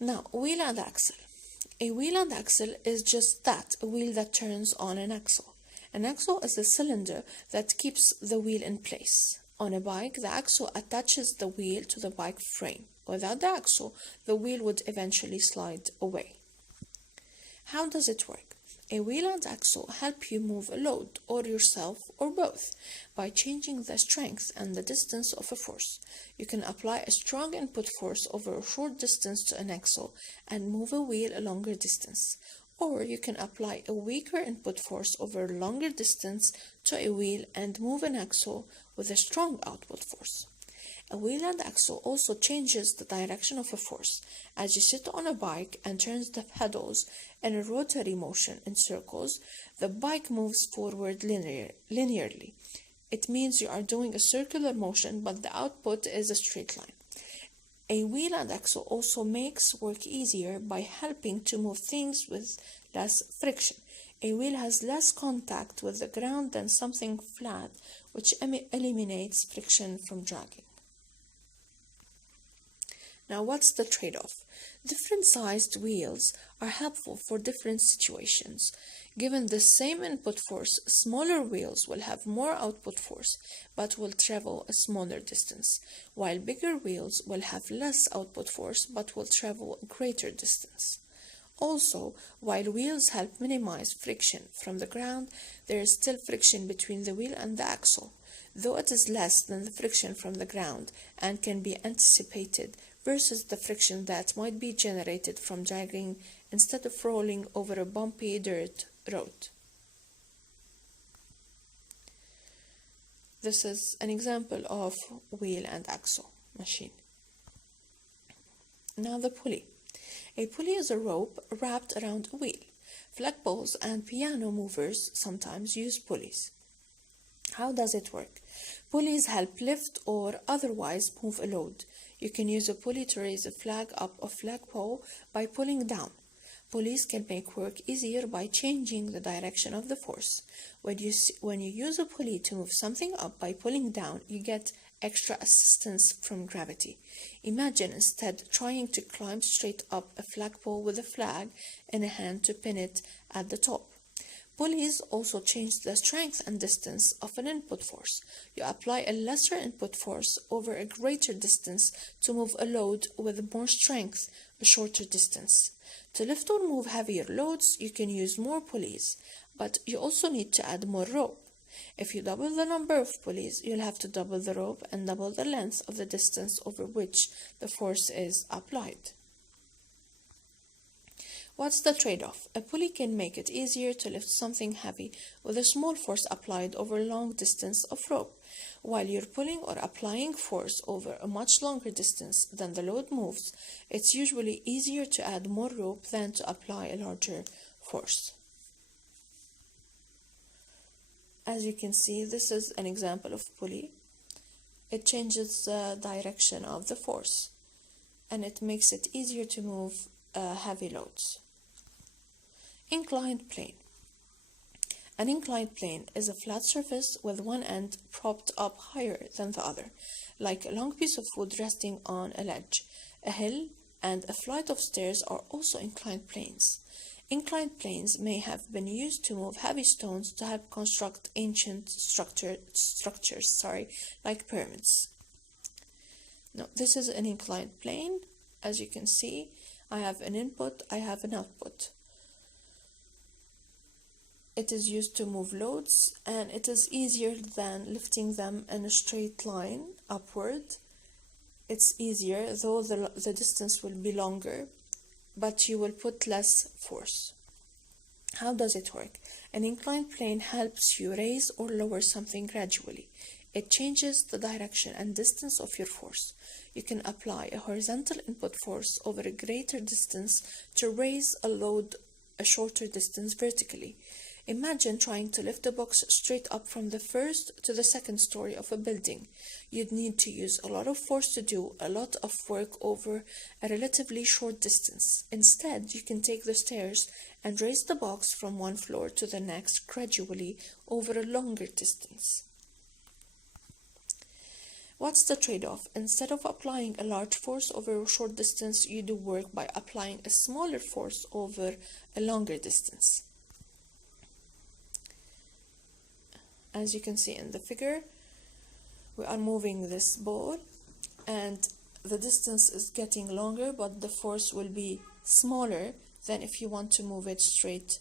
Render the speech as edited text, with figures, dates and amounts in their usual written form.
Now, wheel and axle. A wheel and axle is just that, a wheel that turns on an axle. An axle is a cylinder that keeps the wheel in place. On a bike, the axle attaches the wheel to the bike frame. Without the axle, the wheel would eventually slide away. How does it work? A wheel and axle help you move a load, or yourself, or both, by changing the strength and the distance of a force. You can apply a strong input force over a short distance to an axle and move a wheel a longer distance. Or you can apply a weaker input force over a longer distance to a wheel and move an axle with a strong output force. A wheel and axle also changes the direction of a force. As you sit on a bike and turns the pedals in a rotary motion in circles, the bike moves forward linearly. It means you are doing a circular motion, but the output is a straight line. A wheel and axle also makes work easier by helping to move things with less friction. A wheel has less contact with the ground than something flat, which eliminates friction from dragging. Now, what's the trade-off? Different sized wheels are helpful for different situations. Given the same input force, smaller wheels will have more output force, but will travel a smaller distance, while bigger wheels will have less output force, but will travel a greater distance. Also, while wheels help minimize friction from the ground, there is still friction between the wheel and the axle, though it is less than the friction from the ground and can be anticipated versus the friction that might be generated from dragging instead of rolling over a bumpy dirt road. This is an example of wheel and axle machine. Now the pulley. A pulley is a rope wrapped around a wheel. Flagpoles and piano movers sometimes use pulleys. How does it work? Pulleys help lift or otherwise move a load. You can use a pulley to raise a flag up a flagpole by pulling down. Pulleys can make work easier by changing the direction of the force. When you use a pulley to move something up by pulling down, you get extra assistance from gravity. Imagine instead trying to climb straight up a flagpole with a flag in a hand to pin it at the top. Pulleys also change the strength and distance of an input force. You apply a lesser input force over a greater distance to move a load with more strength a shorter distance. To lift or move heavier loads, you can use more pulleys, but you also need to add more rope. If you double the number of pulleys, you'll have to double the rope and double the length of the distance over which the force is applied. What's the trade-off? A pulley can make it easier to lift something heavy with a small force applied over a long distance of rope. While you're pulling or applying force over a much longer distance than the load moves, it's usually easier to add more rope than to apply a larger force. As you can see, this is an example of pulley. It changes the direction of the force, and it makes it easier to move heavy loads. Inclined plane. An inclined plane is a flat surface with one end propped up higher than the other, like a long piece of wood resting on a ledge. A hill and a flight of stairs are also inclined planes. Inclined planes may have been used to move heavy stones to help construct ancient structures, like pyramids. Now, this is an inclined plane. As you can see, I have an input, I have an output. It is used to move loads, and it is easier than lifting them in a straight line upward. It's easier, though the distance will be longer, but you will put less force. How does it work? An inclined plane helps you raise or lower something gradually. It changes the direction and distance of your force. You can apply a horizontal input force over a greater distance to raise a load a shorter distance vertically. Imagine trying to lift a box straight up from the first to the second story of a building. You'd need to use a lot of force to do a lot of work over a relatively short distance. Instead, you can take the stairs and raise the box from one floor to the next gradually over a longer distance. What's the trade-off? Instead of applying a large force over a short distance, you do work by applying a smaller force over a longer distance. As you can see in the figure, we are moving this ball and the distance is getting longer, but the force will be smaller than if you want to move it straight